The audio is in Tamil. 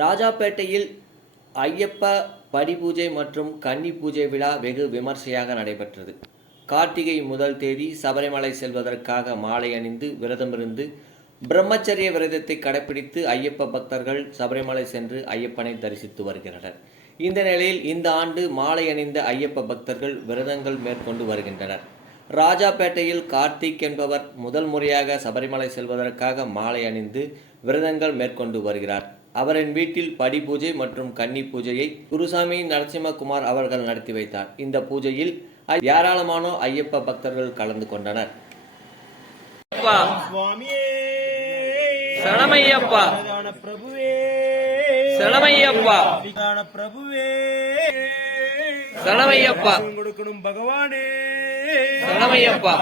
ராஜாப்பேட்டையில் ஐயப்ப படிபூஜை மற்றும் கன்னி பூஜை விழா வெகு விமர்சையாக நடைபெற்றது. கார்த்திகை முதல் தேதி சபரிமலை செல்வதற்காக மாலை அணிந்து விரதமிருந்து பிரம்மச்சரிய விரதத்தை கடைபிடித்து ஐயப்ப பக்தர்கள் சபரிமலை சென்று ஐயப்பனை தரிசித்து வருகின்றனர். இந்த நிலையில் இந்த ஆண்டு மாலை அணிந்த ஐயப்ப பக்தர்கள் விரதங்கள் மேற்கொண்டு வருகின்றனர். ராஜாப்பேட்டையில் கார்த்திக் என்பவர் முதல் முறையாக சபரிமலை செல்வதற்காக மாலை அணிந்து விரதங்கள் மேற்கொண்டு வருகிறார். அவரின் வீட்டில் படி பூஜை மற்றும் கன்னி பூஜையை குருசாமி நரசிம்மகுமார் அவர்கள் நடத்தி வைத்தார். இந்த பூஜையில் ஏராளமான ஐயப்ப பக்தர்கள் கலந்து கொண்டனர். சரணமையப்பா, சரணமையப்பா, சரணமையப்பா, கொடுக்கணும் பகவானே, சரணமையப்பா.